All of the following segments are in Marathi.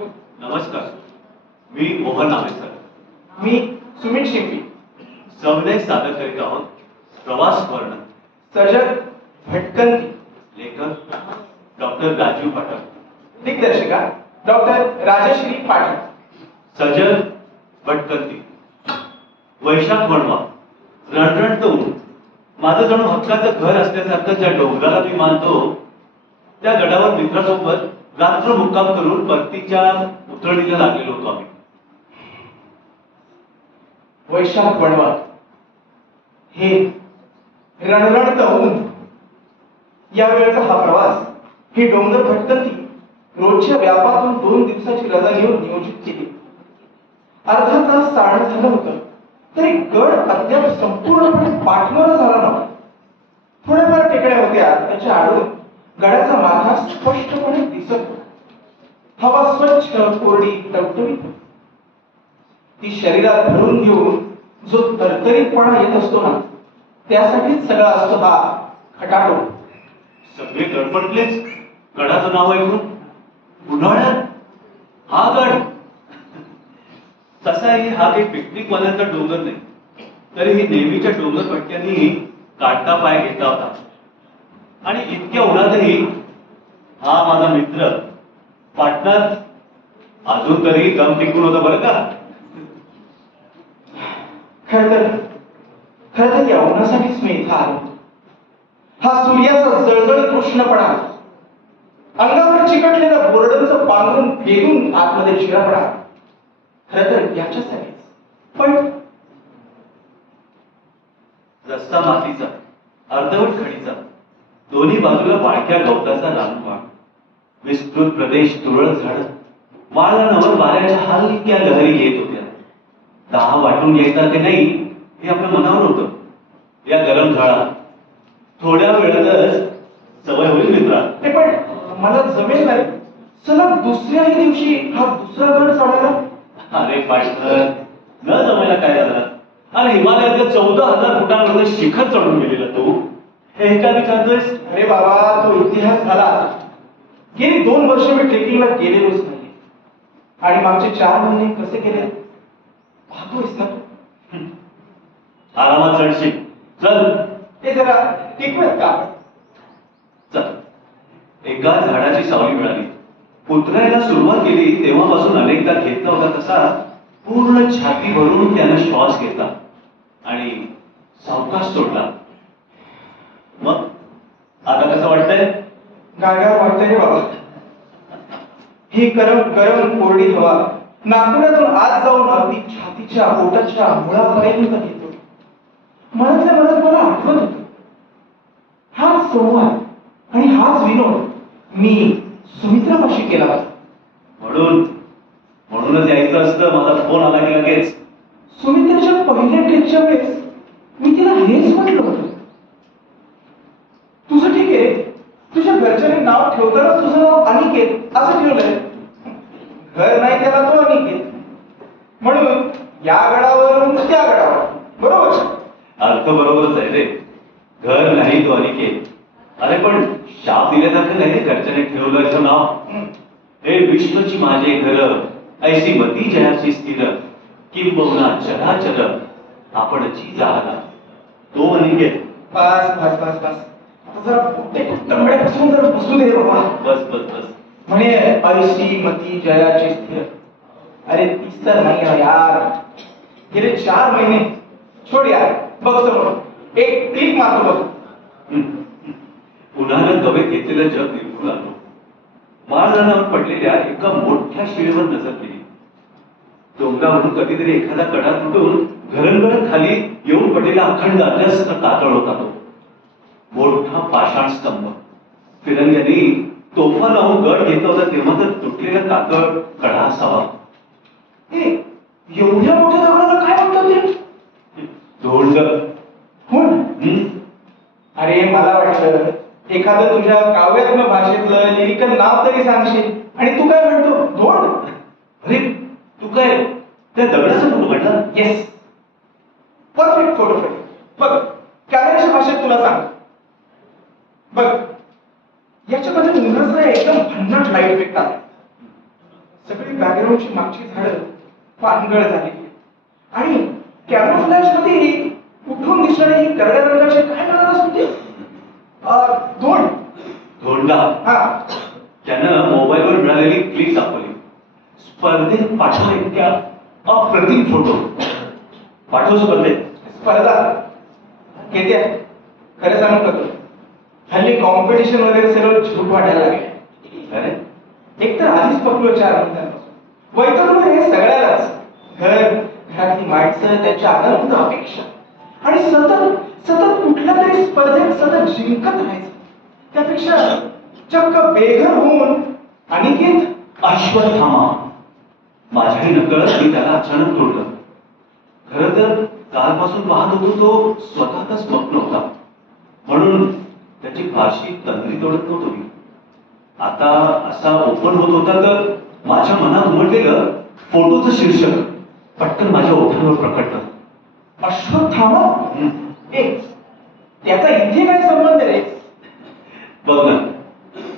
नमस्कार, मी मोहन नामे सर. मी सुमित शिंपी. सबने सादर करीत आहोत प्रवास वर्णन. सर्जक भटकंती. लेखक डॉक्टर राजीव पाठक. दिग्दर्शिका डॉक्टर राजश्री पाठक. सजल भटकंती. वैशाख वणवा. रणरणत ऊन. माझं जणू हक्काचं घर असल्यासारखं ज्या डोंगराला मी मानतो त्या गडावर मित्रासोबत रात्र मुक्काम करून परतीच्या उतरणीला लागलेलो होतो आम्ही. वैशाख वणवा हे रणरणत ऊन, या वेळेचा हा प्रवास, ही डोंगर भटकंती रोजच्या व्यापातून 2 दिवसाची रजा घेऊन नियोजित केली. अर्धा तास चालणं झालं होतं तरी गड अद्याप संपूर्णपणे पाठमोरा झाला नव्हता. थोड्याफार टेकड्या होत्या, त्याच्या आडून गडाचा माथा स्पष्टपणे दिसत होता. हवा स्वच्छ, कोरडी, टवटवीत. ती शरीरात भरून घेऊन जो तरतरीतपणा येत असतो ना, त्यासाठीच सगळा असतो हा खटाटोप. सगळे गडपटलेच गडाचं नाव ऐकून. उन्हाळ्यात हा गड. तसाही हा काही पिकनिक वाल्यांचा डोंगर नाही, तरी ही नेहमीच्या डोंगर पट्ट्यांनी काढता पाय घेतला होता. आणि इतक्या उन्हातही हा माझा मित्र पार्टनर अजून तरी दम टिकून होता बरं का. खरं तर या उन्हासाठीच मी इथं आलो. हा सूर्याचा जळजळ कृष्णपणा, अंगावर चिकटलेलं बोर्डांचं पांघरून फेकून आतमध्ये शिरापणा, खरं तर याच्यासाठीच. पण रस्ता मातीचा, अर्धवट खडीचा, दोन्ही बाजूला वाळक्या गवताचा रानमाळ, विस्तृत प्रदेश, तुरळक झाड, माळरानावर वाऱ्याच्या हलक्या लहरी येत होत्या. 10 वाटून घ्यायसारखे नाही हे आपल्या मनावर होतं. या गरम झाडा थोड्या वेळातच सवय होईल मित्रा. ते पण मला जमेल नाही. चला दुसऱ्याही दिवशी हा दुसरा गड चढायला. अरे पार्टनर, न जमायला काय झालं? अरे हिमालयातल्या 14,000 फुटांवर शिखर चढून गेलेला तू, हे का विचारतोयस? अरे बाबा, तो इतिहास झाला. गेली 2 वर्ष मी ट्रेकिंगला गेलेलोच नाही. आणि मागचे 4 महिने कसे गेले पाहतोयस ना तू. आरामात चढशील. चल ते जरा टिकूयात का? चल. एका झाडाची सावली मिळाली. उतरायला सुरुवात केली तेव्हापासून अनेकदा घेतला होता तसा पूर्ण छाती भरून त्यानं श्वास घेतला आणि सावकाश सोडला. मग आता कसं वाटतंय? गारगार वाटतंय रे बाबा. ही गरम गरम कोरडी हवा नागपुरातून आत जाऊन अगदी छातीच्या पोटाच्या मुळापर्यंत घेतो. मनातल्या मनात मला आठवत होतं, हाच संवाद आणि हाच विनोद मी सुमित्रापाशी केला होता. म्हणूनच यायचं असतं. माझा फोन आला की लगेच. सुमित्राच्या पहिल्या ट्रिपच्या वेळेस मी तिला हेच म्हटलं होतं, तुझं ठीक आहे, तुझ्या घरच्यांनी नाव ठेवतानाच तुझं नाव अनिकेत असं ठेवलंय. घर नाही त्याला तो अनिकेत, म्हणून या गडावरून त्या गडावर. बरोबर? अर्थ बरोबरच आहे रे. घर नाही तो अनिकेत. अरे पण शाप दिल्यासारखं नाही रे घरच्याने ठेवलं असं नाव. हे विश्वची माझे घर, ऐसी मती जयाची स्थिर, किंबहुना चराचर आपणची जागा, तो अनिकेत. बस बस बस बस. जरा पोटे टंगड्यापासून जरा बसू दे बाबा. बस बस बस. म्हणे ऐशी मती जयाची स्थिर. अरे तीच तर नाही यार. गेले 4 महिने. छोड यार. बघ समोर एक क्लिक मारतो बघ. उन्हानं कवेत घेतलेलं जग निरखून आलो. माळरानावर पडलेल्या एका मोठ्या शिळेवर नजर केली. डोंगरावरून कधीतरी एखादा कडा तुटून घरंगळत खाली येऊन पडलेला अखंड अभ्यास कातळ होता तो. मोठा पाषाण स्तंभ. फिरंग्यांनी तोफा लावून गड घेतला होता तेव्हा तर तुटलेला कातळ कडा असावा. एवढ्या मोठ्या दगडाला काय म्हणतात ते? धोंड. हो. अरे मला वाटलं एखादं तुझ्या काव्यात्मक भाषेतलं लिरिकल नाव तरी सांगशील आणि तू काय म्हणतो धोंड. अरे तू काय त्या दगडाचा फोटो काढला? Yes, perfect photo. बघ कॅमेऱ्याच्या भाषेत तुला सांग. बघ याच्यामध्ये उन्हाचा एकदम भन्नाट लाईट इफेक्ट आला. सगळी बॅकग्राऊंडची मागची झाडं पानगळ झालेली आणि कॅमोफ्लॅज मध्ये उठून दिसणारी ही करड्या रंगाची काय म्हणालास होते धोंड धोंडा. हा त्यानं मोबाईलवर मिळालेली क्लिक दाखवली. स्पर्धेत पाठवा इतक्या अप्रतिम फोटो. पाठव स्पर्धेत. स्पर्धा केत्या खरं सांगू का तुला हल्ली कॉम्पिटिशन वगैरे सगळं झूट वाटायला लागले. अरे एक तर आधीच पकडलो 4 महिन्यांपासून वैतरलो हे सगळ्यालाच. घरातली माणसं त्यांच्या आनंद अपेक्षा आणि सतत सतत कुठल्या तरी स्पर्धेत सतत जिंकत राहायचं. त्यापेक्षा चक्क बेघर होऊन अनिकेत अश्वत्थामा. माझ्याही नकळत मी त्याला अचानक तोडलं. खरं तर कालपासून पाहत होतो तो स्वतःचाच स्वप्न होता म्हणून त्याची फारशी तंद्री तोडत नव्हतो मी. आता असा ओपन होत होता तर माझ्या मनात उमटलेलं फोटोचं शीर्षक पटकन माझ्या ओठांवर प्रकटलं. अश्वत्थामा त्याचा इथे काय संबंध रे? बघ ना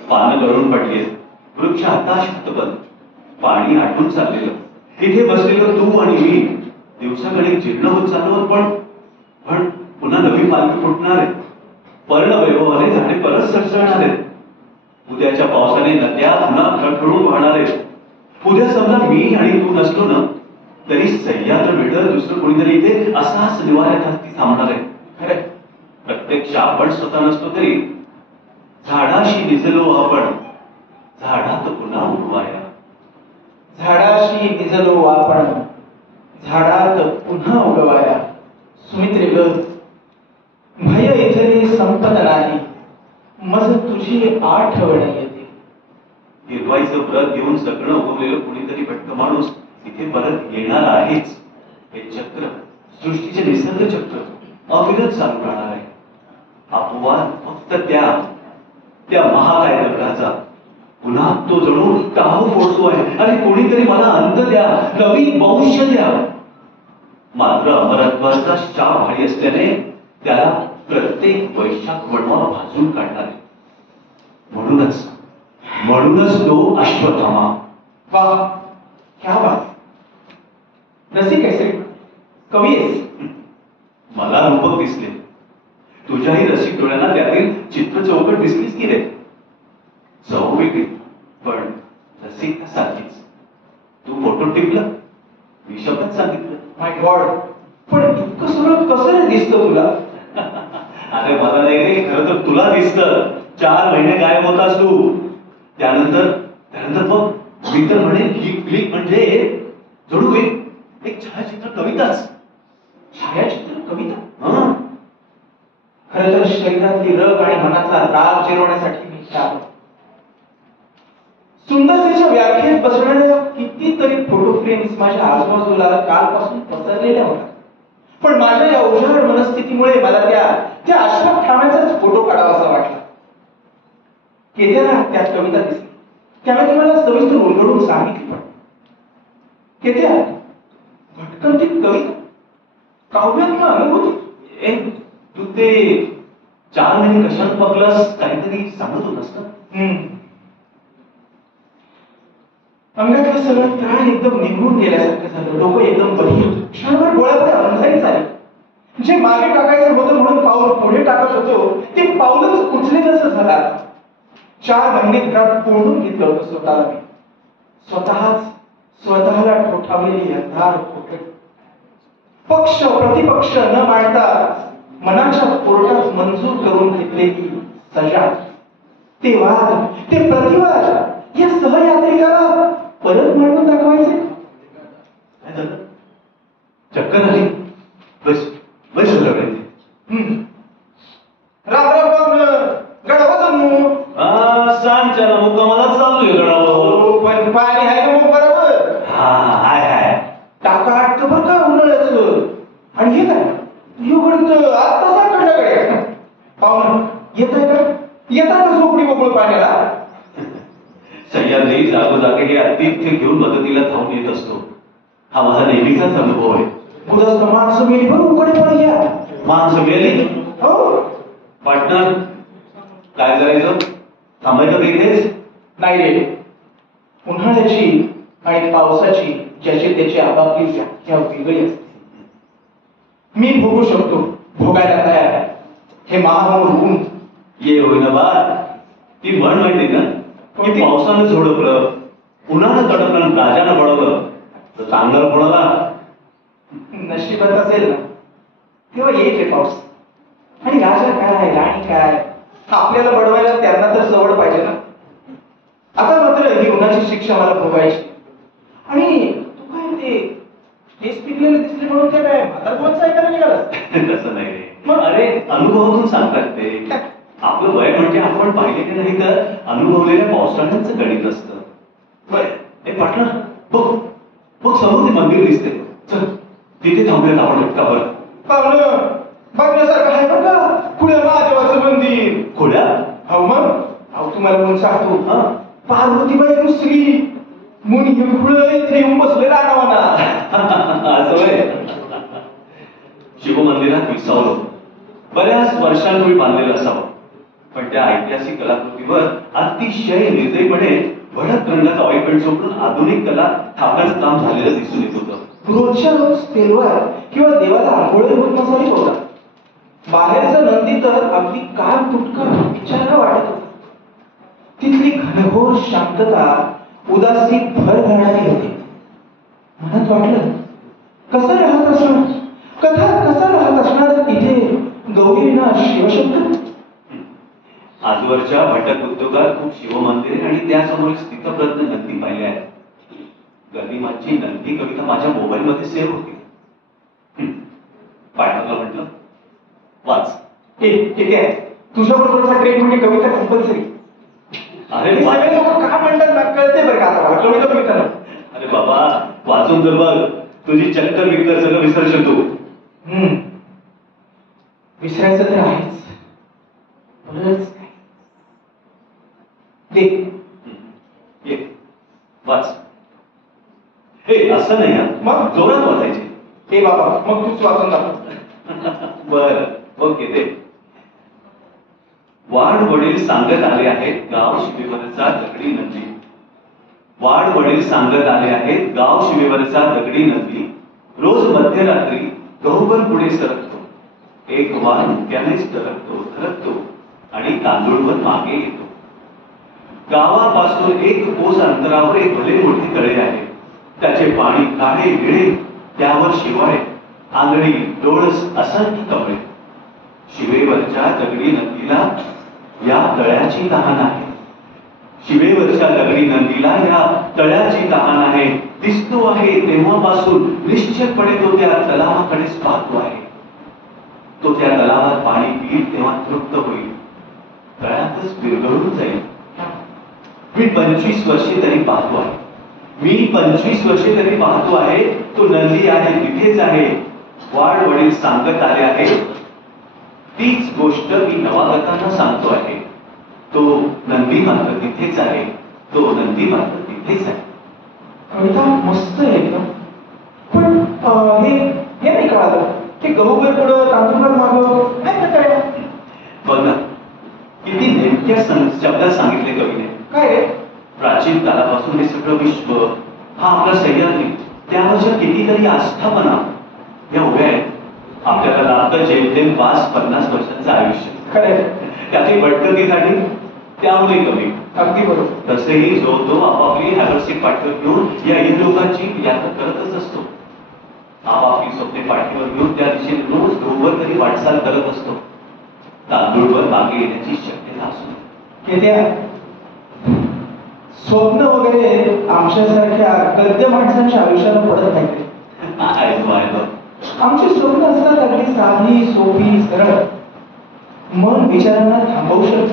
पानं गळून पडली. वृक्ष हताश बंद. पाणी आटून चाललेलं. इथे बसलेलं तू आणि मी दिवसाकडे जीर्ण होत चाललो पण पुन्हा नवी पालखी फुटणार आहे. पर्ण वैभवाने झाडे परत सरसळणार आहेत. उद्याच्या पावसाने नद्या पुन्हा खळखळून वाहणार आहेत. उद्या समजा मी आणि तू नसलो ना तरी सह्याद्र वेळेला दुसरं कोणीतरी इथे असाच निवाऱ्यात हत्ती थांबणार आहे. खरं प्रत्यक्ष आपण स्वतः नसतो तरी झाडाशी निजलो आपण झाडात पुन्हा उगवाया. झाडाशी निजलो आपण झाडात पुन्हा उगवाया. सुमित्रे ग भय इथली संपत नाही मज तुझी आठवण येते. हिरवाईचं व्रत घेऊन सगळं उगवलेलं कुणीतरी भटक माणूस इथे परत येणार आहेच. हे चक्र सृष्टीचे निसर्ग चक्र अविरत चालू राहणार आहे. अपवाद फक्त त्या महाकाय दगडाचा. पुन्हा तो जणू काहू फोडतो आहे आणि कोणीतरी मला अंत द्या नवीन भविष्य द्या. मात्र अमरत्वाचा शाप भारी असल्याने त्याला प्रत्येक वैशाख वणवा भाजून काढणार आहे. म्हणूनच तो अश्वत्थामा. वाह क्या बात. रसिक आहेस रे कवी आहेस. मला रूपक दिसले. तुझ्याही रसिक डोळ्यांना त्यातील चित्र चौकट दिसलीच की रे. चव वेगळी पण रसिक सारखीच. तू फोटो टिपला मी शब्दात सांगितलं. माय गॉड पण इतकं सगळं कसं रे दिसतं तुला? अरे मला नाही रे खरं तर तुला दिसतं. 4 महिने गायब होतास तू. त्यानंतर मग मी तर म्हणे ही क्लिक म्हणजे जणू एक छायाचित्र कविताच. छायाचित्र कविता? खरं तर शरीरातली रग आणि मनातला राग जिरवण्यासाठी मी आलो. सुंदरतेच्या व्याख्येत बसणाऱ्या कितीतरी फोटो फ्रेम्स माझ्या आजूबाजूला कालपासून पसरलेल्या होत्या. पण माझ्या या उजाड मनस्थितीमुळे मला त्या अश्वत्थाम्याचाच फोटो काढावासा वाटला. केत्याला त्यात कविता दिसली. त्यामुळे मला सविस्तर उलगडून सांगितली. पण केत्या भटकंती कविता काव्यात्म अनुभूती. तू ते 4 महिने कशात पकलास काहीतरी सांगत होतास ना? अंगातलं सगळं त्राण एकदम निघून गेल्यासारखं झालं. डोकं एकदम बहीर. क्षणभर डोळ्यापुढे अंधारी झाली. जे मागे टाकायचं होतं म्हणून पाऊल पुढे टाकत होतो ते पाऊलच उचले जसं झालं. 4 महिने घरात कोंडून घेतलं होतं स्वतःला मी. स्वतःला ठोठावलेली अंधार कोठडी. पक्ष प्रतिपक्ष न मांडता मनाच्या कोर्टात मंजूर करून घेतलेली सजा. ते वाद ते प्रतिवाद या सहयात्रिकाला परत मांडून दाखवायचे. काय झालं? चक्कर आली. बस झालं पाहिजे. राम गडावर सांगच्या मुक्कामाला चाललोय गडावर. पण पाणी आहे का मग बरोबर? हाय टाका आटतं बरं का उन्हाळ्याचं. आणि हे काय युगड आत्ता साकडल्याकडे पाहुणं येतात का झोपडी बघून पाण्याला? सह्याद्री जागोजागे हे आतिथ्य घेऊन मदतीला धावून येत असतो. हा माझा नेहमीचाच अनुभव आहे. उदास्त माणसं मिली बरं उकडे पण या माणसं मिळाली. हो पार्टनर काय करायचं? थांबायचं का इथेच? नाही रे. उन्हाळ्याची आणि पावसाची ज्याची त्याची आपापली व्याख्या वेगळी असते. मी भोगू शकतो, भोगायला तयार आहे. हे महामोर ऊन ये होईना बा, ती म्हण माहिती ना, की पावसानं झोडपलं, उन्हानं तडकलं, राजानं बळवलं तर चांगलं कोणाला. नशिबात असेल ना तेव्हा येईल रे पाऊस. आणि राजा काय राणी काय आपल्याला बडवायला त्यांना तर सवड पाहिजे ना. आता मात्र ही उन्हाची शिक्षा मला भोगायची. आणि तू काय ते केस पिकलेले दिसले म्हणून ते काय म्हातारपणाचं ऐकायला निघालास? तसं नाही रे. मग अरे अनुभवातून सांगतात ते. आपलं वय म्हणजे आपण पाहिलेले नाही तर अनुभवलेल्या पावसाळ्यांचं गणित असतं. बरं हे पाटला बघ बघ, समोर ते मंदिर दिसते. चल तिथे थांबूयात आपण एकटावर. पाहुणं बघण्यासारखं आहे बघा, पुढे महादेवाचं मंदिर. खोल्या अहो मग अहो तुम्हाला म्हणून सांगतो, हा पार्वतीबाई रुसली मुनी हिरकुळ इथे येऊन बसले रागावाना. असं होय. शिवमंदिरात विसावलो. बऱ्याच वर्षांपूर्वी बांधलेलं असावं, पण त्या ऐतिहासिक कलाकृतीवर अतिशय निर्दयीपणे भडक रंगाचा ऑइल पेंट सोडून आधुनिक कला थापण्याचं काम झालेलं दिसून येत होतं. रोजच्या रोज तेलवार किंवा देवाला आंघोळ होत नसावी होता. बाहेरचं नंदी तर अगदी कान तुटका विचारा वाटत होता. तिथली घनघोर शांतता उदासी भर घालणारी होती. मनात वाटलं कसं राहत असणार, कथा कसा राहत असणार तिथे गौरीना शिवशब्द. आजवरच्या भटक उद्योगात खूप शिवमंदिरे आणि त्यासमोर स्थितप्रज्ञ नंदी पाहिले आहेत. गदिमाची नंदी कविता माझ्या मोबाईल मध्ये सेव्ह होती. पाठवलं म्हटलं वाच. ठीक आहे, तुझ्या बरोबरचा ट्रेन म्हणजे कविता कंपल्सरी. अरे सगळे लोक काय म्हणतात ना कळते बरं का आता मला कविता कविता. अरे बाबा वाचून तर बघ, तुझी चक्कर विकत सगळं विसरशील तू. विसरायचं तर आहेच, बरंच काय. देख ये वाच. हे असं नाही ना, मग जोरात वाचायचे. हे बाबा मग तूच वाचून दाखव. बर ओके दे. वाढ वडील सांगत आले आहेत गाव शिवेवरचा दगडी नंदी. वाढ वडील सांगत आले आहेत गाव शिवेवरचा दगडी नंदी. रोज मध्यरात्री गहुवर पुढे सरकतो, एक वार मुक्यानेच धरकतो आणि तांदूळवर मागे येतो. गावापासून एक कोस अंतरावर एक भले मोठे तळे आहे. त्याचे पाणी काळे निळे, त्यावर शिवाळे, आंगडी डोळस असंख्य कमळे. शिवेवरच्या दगडी नंदीला या तळ्याची तहान आहे. शिवेवरच्या दगडी नंदीला या तळ्याची तहान आहे. दिसतो आहे तेव्हापासून निश्चितपणे तो त्या तलावाकडेच पाहतो आहे. तो त्या तलावात पाणी पिईल तेव्हा तृप्त होईल, तळ्यातच विरघळून जाईल. मी 25 वर्षे तरी पाहतो आहे. मी 25 वर्षे तरी पाहतो आहे. तो नंदी आहे तिथेच आहे. वाढ वडील सांगत आले आहे. तीच गोष्ट मी नवागतांना सांगतो आहे. तो नंदी मात्र तिथेच आहे. तो नंदी मात्र तिथेच आहे. कविता मस्त आहे एकदम, पण हे नाही कळालं की गहुबर पुढं तांदूळ मागं काय प्रकार आहे? बघ ना किती नेमक्या शब्दात सांगितले कवीने. काय रे? प्राचीन काळापासून हे सगळं विश्व हा आपला सह्याद्री, त्यावरच्या कितीतरी आस्थापना या उभ्या आहेत. आपल्याला लागतं जेमतेम 5-50 वर्षांचं आयुष्य. खरंय, त्याची भटकंतीसाठी त्यामुळे कमी. अगदी बरोबर. तसेही जो तो आपापली हॅबरसिक पाठीवर घेऊन या लोकांची यात्रा करतच असतो. आपापली स्वप्ने पाठीवर घेऊन त्या दिशेने रोज गहुवर तरी वाटचाल करत असतो. तांदूळवर मागे येण्याची शक्यता असतो. स्वप्न वगैरे आमच्यासारख्या गद्य माणसांच्या आयुष्याला पडत नाही. आमची स्वप्न असतात अगदी साधी सोपी सरळ, मन विचारांना थांबवू शकत.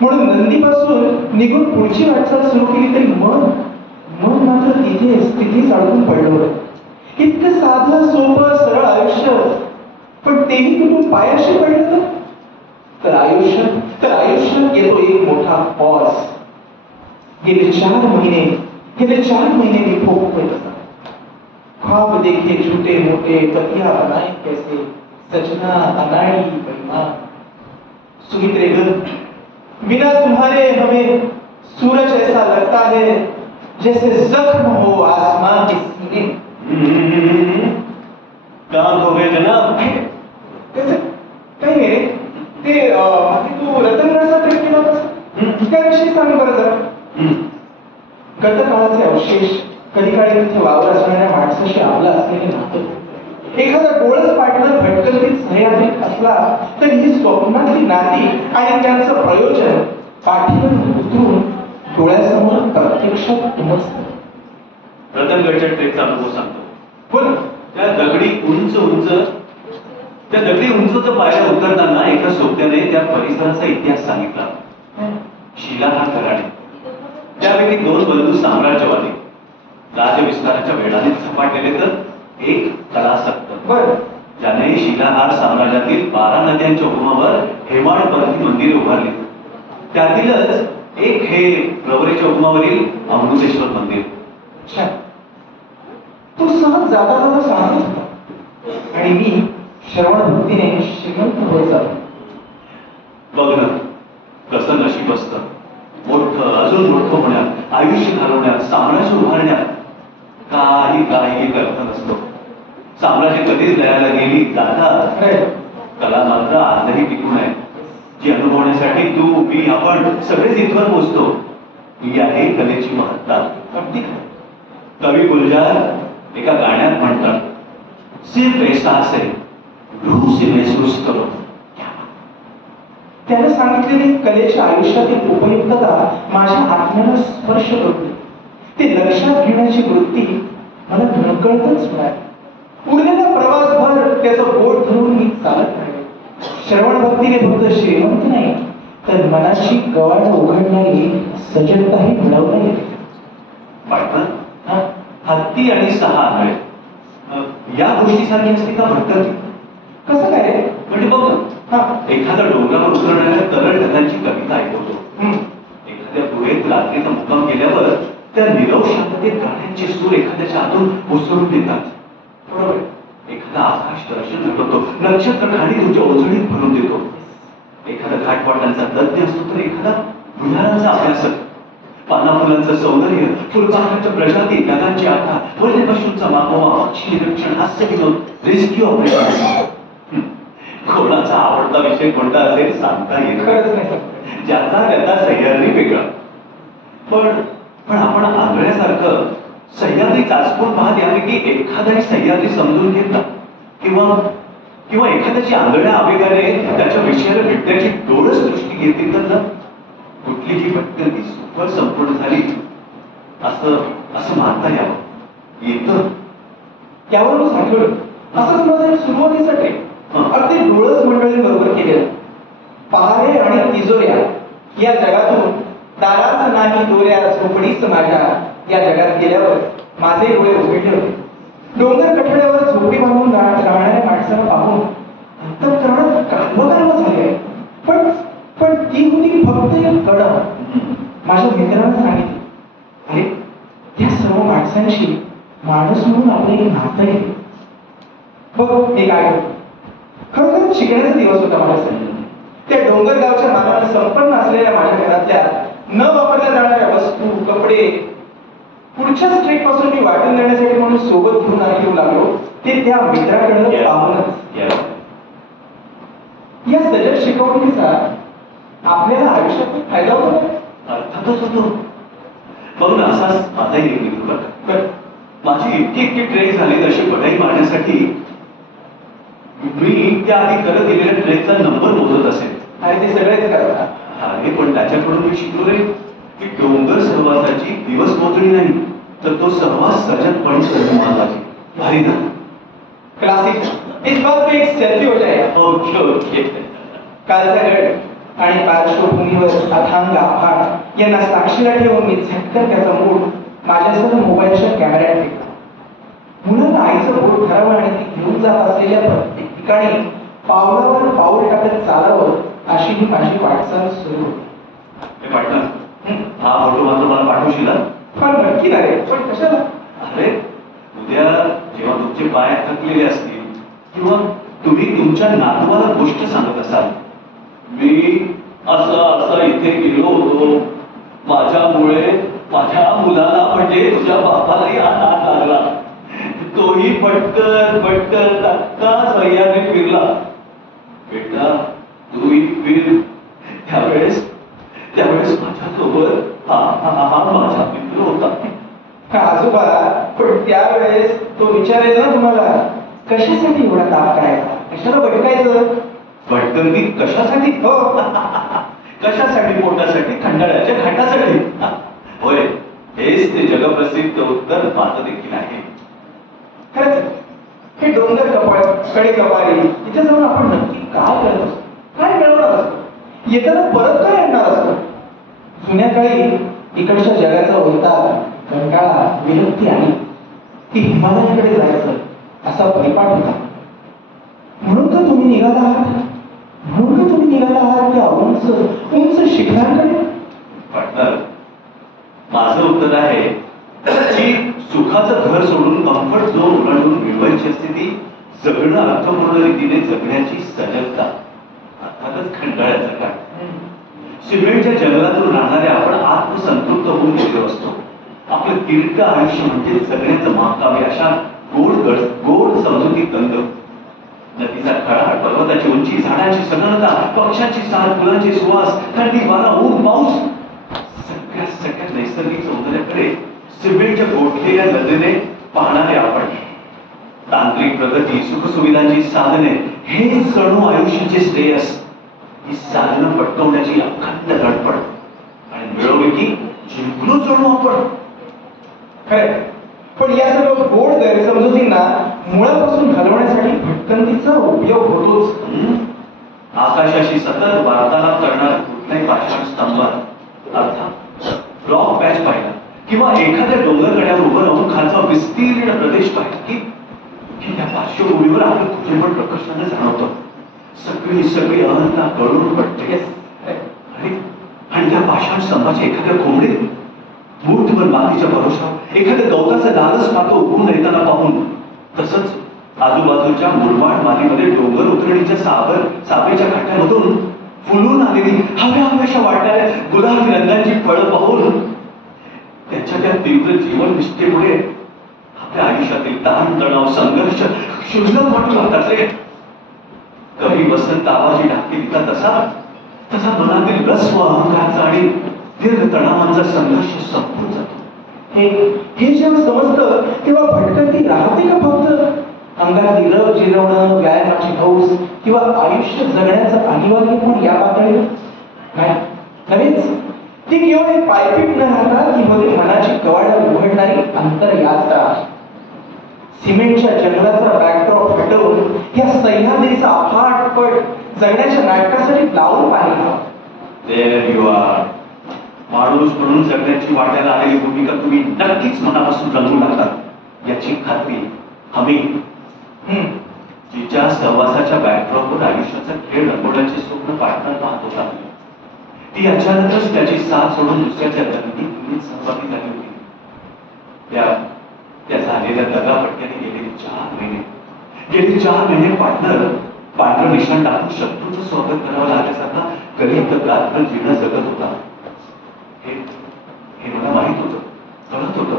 म्हणून नंदीपासून निघून पुढची वाटचाल सुरू केली तरी मन मात्र तिथेच अडकून पडलं. इतकं साधं सोपं सरळ आयुष्य, पण तेही कुठून पायाशी पडलं तर आयुष्यात येतो एक मोठा पॉज. गेले 4 महिने मी भोगतोय तसा. ख्वाब देखे छोटे मोटे पतिया बनाए कैसे, सजना अनाड़ी बेईमान. सुमित्रे ग, बिना तुम्हारे हमें सूरज ऐसा लगता है जैसे जख्म हो आसमां के सीने। काम हो गए जनाब. त्याचं काही नाही रे. ते तू रतनगडचा ट्रेक केला होतास त्याविषयी सांग बरं जरा. गतकाळाचे अवशेष, कधी काळी तिथे वावर असणाऱ्या माणसाशी आपलं असलेले नातं, एखादा डोळस पार्टनर भटकंतीत सह्याद्रीत असला तर ही स्वप्नातली नाती आणि त्यांचं प्रयोजन पाठीवर उतरून डोळ्यासमोर प्रत्यक्षात उमजतं. रतनगडच्या ट्रेकचा अनुभव सांगतो. बोल. त्या दगडी उंच पायऱ्या उतरताना एका सोबत्याने त्या परिसराचा इतिहास सांगितला. शिलाहार घराणे, त्यापैकी 2 बंधू साम्राज्यवादी, राजविस्ताराच्या वेळाने झपाटलेले तर एक कलासक्त, ज्याने शिलाहार साम्राज्यातील 12 नद्यांच्या उगमावर हेमाडपंथी मंदिरे उभारली. त्यातीलच एक हे प्रवरेच्या उगमावरील अमृतेश्वर मंदिर. तू सहज जाता जाता सांगत होता आणि मी श्रवण भक्तीने श्रीमंत होत जातो. बघ ना कसं नशीब असतं. मोठं अजून मोठं होण्यात, आयुष्य घालवण्यात, साम्राज्य उभारण्यात काही अर्थ नसतो. साम्राज्य कधीच लयाला गेली जातात. कला मात्र आजही टिकून आहे, जी अनुभवण्यासाठी तू, मी, आपण सगळेच इथवर पोहोचतो. ही आहे कलेची महत्ता. अगदी कवी गुलजार एका गाण्यात म्हणतात, सिर्फ एहसास है रूह से महसूस करो. त्याने सांगितलेली कलेच्या आयुष्यातील उपयुक्तता माझ्या आत्म्याला स्पर्श करते. ते लक्षात घेण्याची वृत्ती मला नकळतच मिळाली. उरलेला प्रवासभर त्याचं बोट धरून मी चालत राहिले. श्रवण भक्तीने फक्त श्रीमंत नाही तर मनाची गवाड उघडणारी सजगताही मिळवता येते. पार्टनर, हत्ती आणि 6 आंधळे या गोष्टीसारखी असते का भटकंती? कसं काय रे? म्हणजे बघ ना, एखाद्या डोंगरावर उतरणाऱ्या तरळ ढगांची कविता ऐकवतो. एखाद्या गुहेत रात्रीचा मुक्काम केल्यावर त्या नीरव शांततेत गाण्यांचे सूर एखाद्याच्या आतून ओसरून देतात. बरोबर. एखादा आकाश दर्शन घडवतो, नक्षत्र खाणी तुमच्या ओझळीत भरून देतो. एखादा घाटवाटांचा तज्ञ असतो तर एखादा भुयारांचा अभ्यासक. पाना फुलांचं सौंदर्य, फुलपाखरांच्या प्रजाती, ढगांची आथा, वन्य पशूंचा मागोवा, पक्षी निरीक्षण, हास्य विनोद, रेस्क्यू ऑपरेशन. कोणाचा आवडता विषय कोणता असेल सांगता येत नाही. ज्याचा त्याचा सह्याद्री वेगळा. पण आपण आंधळ्यासारखं सह्याद्री चाचपून पाहत यापैकी एखाद्याने सह्याद्री समजून घेतला किंवा एखाद्याची आंधळ्या आवेगाने त्याच्या विषयाला भेटण्याची डोळस दृष्टी घेतली तर कुठलीही भटकंती सुखर संपूर्ण झाली असं मानता यावं येतं. यावरून सांगितलं असंच माझं सुरुवातीचं ट्रेक अगदी डोळस मंडळींबरोबर केलेलं. पहारे आणि तिजोऱ्या या जगातून दारास नाही दोऱ्या झोपडीच माझ्या या जगात गेल्यावर माझे डोळे उघडले होते. डोंगर कठड्यावर झोपडी बांधून राहणाऱ्या माणसाला पाहून अंतःकरणात कालवकालव झाले. पण ती होती फक्त एक कडा. माझ्या मित्राने सांगितले, अरे त्या सर्व माणसांशी माणूस म्हणून आपले एक नातं आहे. बघ हे काय खरोखर शिकण्याचा दिवस होता माझ्यासाठी. त्या डोंगरगावच्या मानाने संपन्न असलेल्या माझ्या घरातल्या न वापरल्या जाणाऱ्या वस्तू, कपडे पुढच्याच ट्रेक पासून मी वाटून देण्यासाठी म्हणून सोबत घेऊन येऊ लागलो. ते त्या मित्राकडे पाहूनच या सजग शिकवणीचा आपल्याला आयुष्यात फायदा होतो. अर्थातच होतो. बघ ना, असाच माझाही एक मित्र बघ. माझी इतकी ट्रेक झाली तशी बढाई मारण्यासाठी मी त्या आधी करत गेलेल्या ट्रेकचा नंबर मोजत असेल. आणि ते सगळेच करतात. अरे पण त्याच्याकडून मी शिकलो रे की डोंगर सहवासाची दिवस मोजणी नाही तर तो सहवास सजगपणे करणे महत्वाचे. भारी ना? क्लासिक. इस बात पे एक सेल्फी हो जाएगा. ओके. कालचा गड आणि पार्श्वभूमीवर अथांग आभाळ यांना साक्षीला ठेवून मी झटकन त्याचा मूड माझ्यासह मोबाईलच्या कॅमेऱ्यात घेतला. मुलाला आईचं बोट धरावं आणि ती घेऊन जात असलेल्या प्रत्येक ठिकाणी पावलावर पाऊल टाकत चालावं अशी ही माझी वाटचाल सुरू होती. हा फोटो मात्र मला पाठवशील? पण नक्की नाही. पण कशाला? अरे उद्या जेव्हा तुमचे पाय थकलेले असतील किंवा तुम्ही तुमच्या नातवाला गोष्ट सांगत असाल, मी असं इथे गेलो होतो, माझ्यामुळे माझ्या मुलाला म्हणजे तुझ्या बापालाही हात लागला. तोही पटकन पटकन धक्का सह्याने फिरला. बेटा तूही फिर. त्यावेळेस माझ्यासोबत हा माझा मित्र होता. आजोबा, पण त्यावेळेस तो विचारेल ना तुम्हाला, कशासाठी एवढा ताप करायचा, कशाला भटकायचं? भटकंती कशासाठी? हो. कशासाठी? पोटासाठी, खंडाळ्याच्या घाटासाठी. होय, हेच ते जगप्रसिद्ध उत्तर माझं देखील आहे. खरंच हे डोंगर कपाळ, कडे कपारी इथे जाऊन आपण नक्की काय करत असतो, काय मिळवणार असतो, येताना परत काय आणणार असतो? जुन्या काळी इकडच्या जगाचा वैताग, कंटाळा, विरक्ती आली की हिमालयाकडे जायचं असा परिपाठ होता. म्हणून का तुम्ही निघाला आहात? त्या उंच उंच शिखरांकडे? पार्टनर, माझं उत्तर आहे की सुखाचं घर सोडून कम्फर्ट झोन ओलांडून मिळवायची असते ती जगणं अर्थपूर्ण रीतीने जगण्याची सजगता, अर्थातच खंडाळ्याचं काय. सिमेंटच्या जंगलातून राहणारे आपण आत्मसंतृप्त होऊन गेलो असतो. आपलं किरक आयुष्य म्हणजे जगण्याचं महाकाव्य, अशा गोड समजुती गंध. नदीचा खळा, पर्वताची उंची, झाडांची सघनता, पक्ष्यांची साथ, फुलांचे सुवास, थंडी, वारा, ऊन, पाऊस, सगळ्या नैसर्गिक सौंदर्याकडे सिमेंटच्या गोठलेल्या नजरेने पाहणारे आपण. तांत्रिक प्रगती, सुखसुविधांची साधने, हे जणू आयुष्याचे श्रेयस. ही साधनं पटकवण्याची अखंड धडपड, आणि मिळवली की जिंकलो जणू आपण. खरं, पण या सर्व गोड गैरसमजुतींना मुळापासून घालवण्यासाठी भटकंतीचा उपयोग होतोच. आकाशाशी सतत वार्तालाप करणाऱ्या कुठल्याही पाषाण स्तंभात अर्थात ब्लॉक पॅच पाहिला किंवा एखाद्या डोंगरकड्यावर उभं राहून खालचा विस्तीर्ण प्रदेश पाहिला की त्या पार्श्वभूमीवर आपलं कुठेपण प्रकर्षाने जाणवतं. सगळी अहंता कळून पडते. आणि त्या पाषाण स्तंभाच्या एखाद्या कोंबडीत मूर्तभर मातीच्या भरोशावर एखाद्या गवताचा दारच पातो उगवून येताना पाहून, तसंच आजूबाजूच्या मुरमाड मातीमध्ये डोंगर उतरणीच्या साबेच्या काठ्यामधून फुलून आलेली हव्याशा वाटणाऱ्या गुलाबी रंगाची फळं पाहून त्यांच्या त्या तीव्र जीवन निष्ठेमुळे आपल्या आयुष्यातील ताणतणाव, संघर्ष क्षुल्लक वाटू लागतात रे. कवी वसंत आवाजी ढाकेलीचा तसा मनातील रस व अहंकाराचा आणि दीर्घ तणावांचा संघर्ष संपून जातो. हे जेव्हा समजतं तेव्हा भटकंती राहते का फक्त अंगात जिरवणं, व्यायामाची हौस किंवा आयुष्य जगण्याचं अनिवार्य पण या पातळीवर? नव्हेच, ती केवळ एक पायपीट न राहता ती मध्ये मनाची कवाडं उघडणारी अंतरयात्रा. सिमेंटच्या जंगलाचा बॅकड्रॉप हटवून या सह्याद्रीचा अफाट पट जगण्याच्या नाटकासाठी लावून पाहिला. There you are. माणूस म्हणून जगण्याची वाट्याला आलेली भूमिका तुम्ही नक्कीच मनापासून रंगू लागतात याची खात्री हमी. जिच्या सहवासाच्या बॅकड्रॉपवर आयुष्याचा खेळ रंगवण्याचे स्वप्न पाळताना पाहत होता, ती अचानकच त्याची साथ सोडून दुसऱ्याच्या रंगीत सहभागी झाली होती. त्या झालेल्या दगाफटक्याने गेले 4 महिने पांढरं निशाण टाकून शत्रूचं स्वागत करावं लागल्यासारखा गरीब रात्र जीर्ण जगत होता. हे मला माहित होतं, कळत होतं.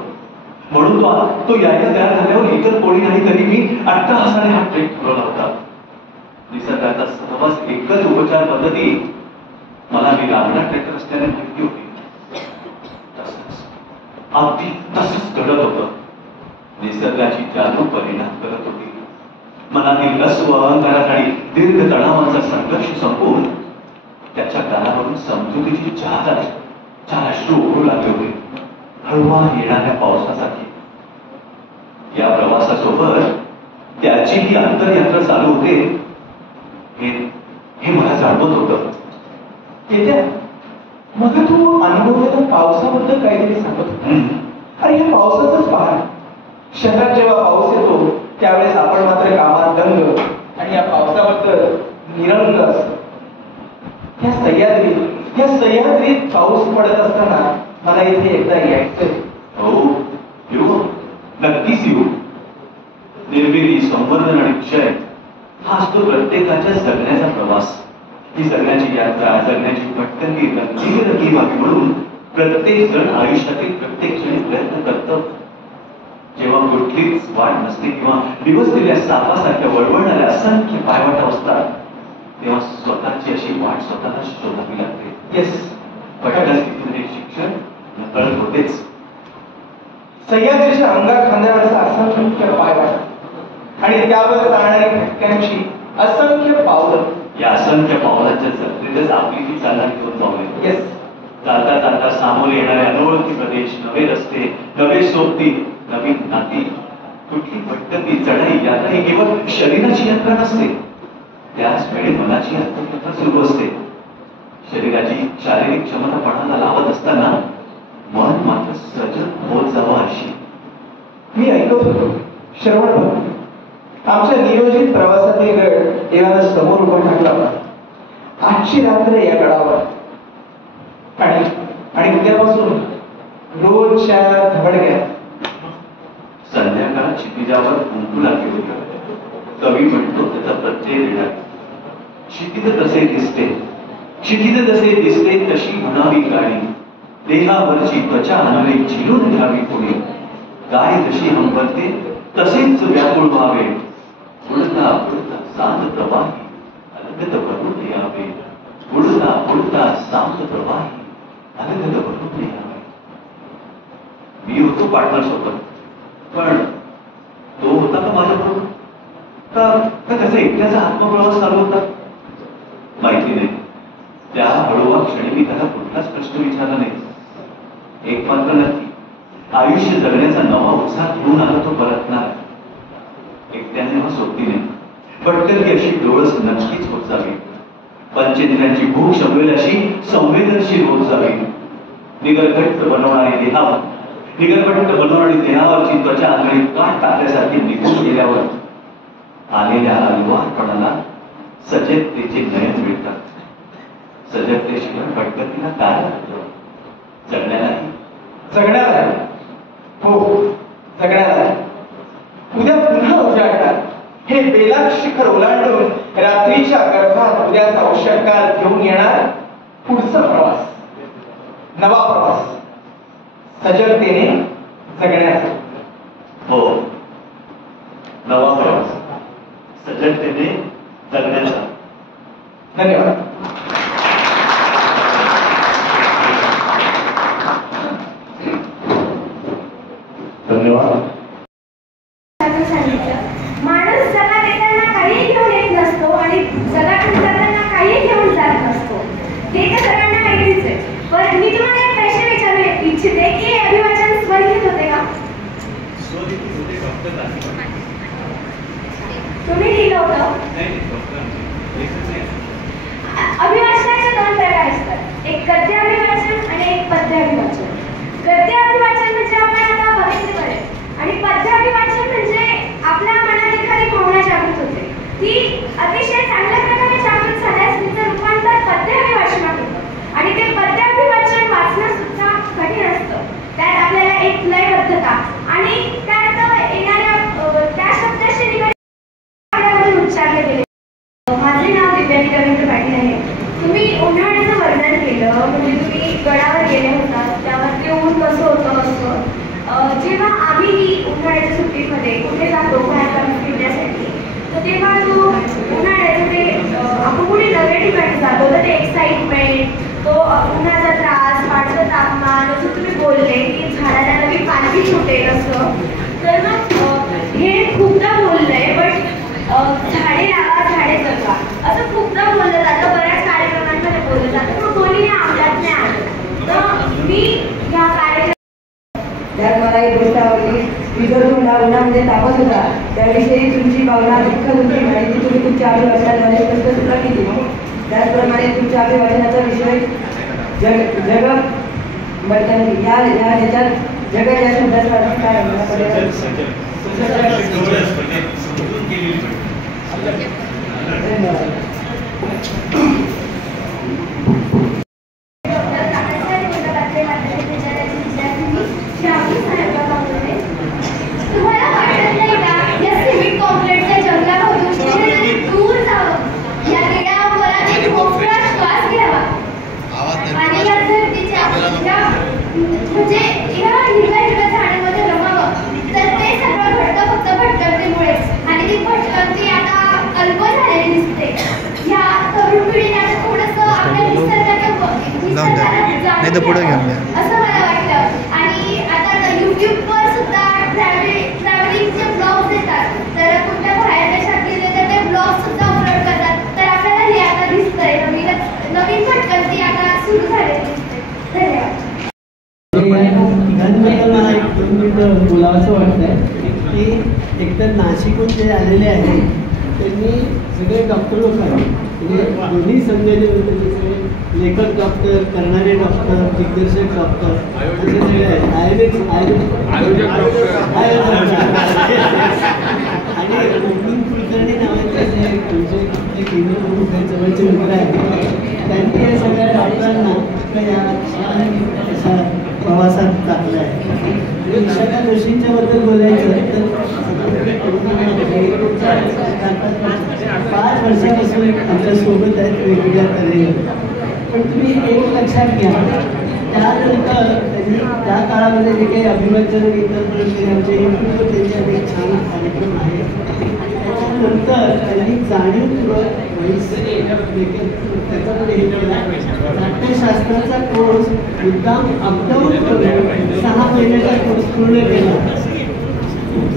म्हणून तो यायला तयार झाल्यावर इतर कोणी नाही तरी मी अट्टहासाने हा ट्रेक ठरवला होता. निसर्गाचा सहवास एकच उपचार पद्धती मला मी लागणार ट्रेकर असल्याने माहिती होती. अगदी तसंच घडत होतं. निसर्गाची जादू परिणाम करत होती. मनातील रस व अहंकारात आणि दीर्घ तणावांचा संघर्ष संपवून त्याच्या गालावरून समजुतीची चार अश्रू ओढू लागले होते, हळूवार येणाऱ्या पावसासाठी. या प्रवासासोबत त्याची ही अंतरयात्रा चालू होते हे मला जाणवत होतं. येत्या मग तू अनुभवलेल्या पावसाबद्दल काहीतरी सांगत होता. अरे या पावसाचंच पहा. शहरात जेव्हा पाऊस येतो त्यावेळेस आपण मात्र कामात दंग आणि या पावसाबद्दल निरंग असतो. या सह्याद्रीत पाऊस पडत असताना मला इथे एकदा यायचंय. हो, येऊ, नक्कीच येऊ. निर्मिती, संवर्धन आणि क्षय हा असतो प्रत्येकाच्या जगण्याचा प्रवास. ही जगण्याची यात्रा, जगण्याची भटकंती रंगी व्हावी म्हणून प्रत्येक जण आयुष्यातील प्रत्येक क्षणी प्रयत्न करतं. जेव्हा कुठलीच वाट नसते किंवा दिवसलेल्या सापासारख्या वळवळणाऱ्या असंख्य पायवाटा असतात, तेव्हा स्वतःची अशी वाट स्वतःला शोधावी लागते. येस, भटका स्थितीतून हे शिक्षण नकळत होतेच. सह्याद्रीच्या अंगाखांद्यावरचा असंख्य पायवाटा आणि त्यावर चालणारी भटक्यांची असंख्य पावलं. या असंख्य पावलांच्या जत्रेतच आपली ही चालना घेऊन जाऊया. येस, चालता चालता सामोरे येणारे अनोळखी प्रदेश, नवे रस्ते, नवे सोबती, नवीन नाती, कुठली भटकंती, चढाई यात्रा ही केवळ शरीराची यात्रा नसते, त्याच वेळी मनाची यात्रा सुरू असते. शरीराची शारीरिक क्षमता पणाला लावत असताना मन मात्र सजग होत जावं अशी. मी ऐकत होतो, श्रवण होतो. आमच्या नियोजित प्रवासातील गड देवाला समोर उभा टाकला होता. आजची रात्र या गडावर आणि उद्यापासून रोजच्या धबडक्या. संध्याकाळ क्षितिजावर कुंकू लागले होते. कवी म्हणतो त्याचा प्रत्यय देणार. क्षितिज तसे दिसते, क्षितिज जसे दिसते तशी म्हणावी गाणी. देहावरची त्वचा अनवे झिलून घ्यावी कोणी. गाय जशी हंबरते तसेच व्याकुळ व्हावे. उडता उडता सांत प्रवाही अलगद भरून यावे. उडता उडता सांत प्रवाही अलगद भरून यावे. मी होतो पार्टनर सोबत, पण तो होता का माझ्याबरोबर? का त्याचा एकट्याचा आत्मप्रवास चालू होता? माहिती नाही. त्या हळूवार क्षणी मी त्याला कुठलाच प्रश्न विचारला नाही. एक मात्र नक्की, आयुष्य जगण्याचा नवा उत्साह घेऊन आला तो परतणार. एकट्याने वा सोबतीने भटकंती अशी डोळस नक्कीच होत जावी. पंचेंद्रियांची भूक शमवेल अशी संवेदनशील होत जावी. निगरघट्ट बनवणारी देहावरची त्वचा आंगळी काट टाकल्यासारखी निघून गेल्यावर आलेल्या अलवारपणाला सजगतेचे नयन मिळतात. सजगतेशिवाय भटकंतीला काय लागतं? जगण्याला हो, जगण्याला. उद्या पुन्हा उजाडणार हे बेलाट शिखर ओलांडून रात्रीच्या गर्भात उद्याचा औषधकाल घेऊन येणार पुढचा प्रवास, नवा प्रवास, सजगतेने जगण्याचा. हो, नवा प्रवास, सजगतेने जगण्याचा. धन्यवाद. धन्यवाद. माणूस जगात येताना काही घेऊन येत नसतो आणि जगातून जाताना काही घेऊन जात नसतो. हे तर सगळ्यांना माहितीच आहे. पण मी तुम्हाला एक प्रश्न विचारू इच्छिते की अभिवाचन स्वलिखित होते का? तुम्ही लिहिलं होतं? अभिवाचनाचे दोन प्रकार असतात, एक गद्य अभिवाचन आणि एक पद्य अभिवाचन. गद्य अभिवाचन म्हणजे आपण आता बघितले बरे, आणि पद्य अभिवाचन म्हणजे आपल्या मनात एखादी भावना जागृत होते, ती अतिशय चांगल्या प्रकारे जागृत झाल्यास तिचं रूपांतर पद्य अभिवाचनात होतं. आणि ते पद्य अभिवाचन वाचणं सुद्धा कठीण असतं. त्यात आपल्याला एक लयबद्धता आणि त्यात येणाऱ्या त्या शब्दाशी निगडीत उच्चारले गेले. माझे नाव दिव्यानी रवींद्र पाटील आहे. तुम्ही उन्हाळ्याचं वर्णन केलं, म्हणजे तुम्ही गडावर गेले होतात, त्यावर ते ऊन कसं होतं असं. जेव्हा आम्ही उन्हाळ्याच्या सुट्टीमध्ये कुठे जातो बाहेर फिरण्यासाठी, तर तेव्हा जो उन्हाळ्याचं ते आपण कुठे नव्या ठिकाणी जातो तर ते एक्साइटमेंट, तो उन्हाचा त्रास, वाढतं तापमान, असं तुम्ही बोलले की झाडाला नवी पालवी सुटेल असं. तर मग हे खूपदा बोललंय, पण झाडे लावा झाडे जगवा असं खूपदा बोललं जातं, बऱ्याच कार्यक्रमांमध्ये बोललं जातं, पण कोणी या अंमलात नाही आणलं. तर मी ह्या कार्यक्रम त्यात मला एक गोष्ट आवडली की जो तुम्हाला उन्हामध्ये तापत होता त्याविषयी तुमची भावना दुःख तुमची माहिती तुम्ही तुमच्या अभिवाचनाद्वारे स्पष्ट सुद्धा केली. त्याचप्रमाणे तुमच्या अभिवाचनाचा विषय जग वर्तन या ह्याच्यात जग या शब्दाचा अर्थ काय धन्यवाद. तुम्हाला वाटत नाही का या सिविक कॉम्प्लेक्सच्या जंगलामधून कुठेतरी दूर जावं, या वेळा मला एक मोकळा श्वास घ्यावा आणि या धरतीच्या नाही तर पुढे घेऊन घ्या. असं मला वाटलं. आणि आता युट्यूबवर सुद्धा ट्रॅव्हलिंगचे ब्लॉग्स येतात, तर कुठल्या बाहेर देशात गेले तर ते ब्लॉग सुद्धा अपलोड करतात. तर आपल्याला हे आता दिसतंय, नवीन भटकंती आता सुरू झालेली दिसते. धन्यवाद. मला एक 2 मिनिटं बोलावंसं वाटतंय की एकतर नाशिकहून जे आलेले आहेत त्यांनी सगळे डॉक्टर लोक आहेत, म्हणजे दोन्ही संघटने होते, सगळे लेखक डॉक्टर, करणारे डॉक्टर, दिग्दर्शक डॉक्टर असे सगळे आहेत. आणि गोविंद कुलकर्णी नावाचे जे तुमचे केंद्र प्रमुख आहेत, जवळचे मित्र आहेत, त्यांनी या सगळ्या डॉक्टरांना या प्रवासात टाकलं आहे. विशाखा जोशींच्या बद्दल बोलायचं तर 5 वर्षापासून आमच्या सोबत आहेत वेगवेगळ्या तऱ्हेने. पण तुम्ही एक लक्षात घ्या, त्यानंतर त्यांनी त्या काळामध्ये जे काही अभिवाचन इतर आमचे युट्यूबवर त्यांचे एक छान कार्यक्रम आहे. त्याच्यानंतर त्यांनी जाणीवपूर्वक त्याच्यामध्ये हे केला, नाट्यशास्त्राचा कोर्स मुद्दाम अपडाऊन करून 6 महिन्याचा कोर्स पूर्ण केला.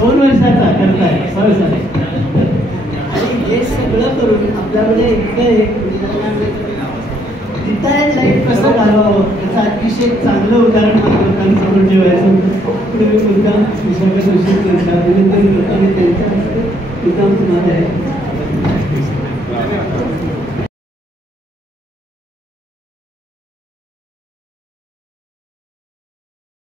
2 वर्षाचा करताय सहसा. आणि हे सगळं करून आपल्यामध्ये एक रिटायर्ड लाईफ कसं घालवावं त्याचं अतिशय चांगलं उदाहरण लोकांसमोर ठेवायचं. पुढे मी मुद्दाम विशाखा जोशी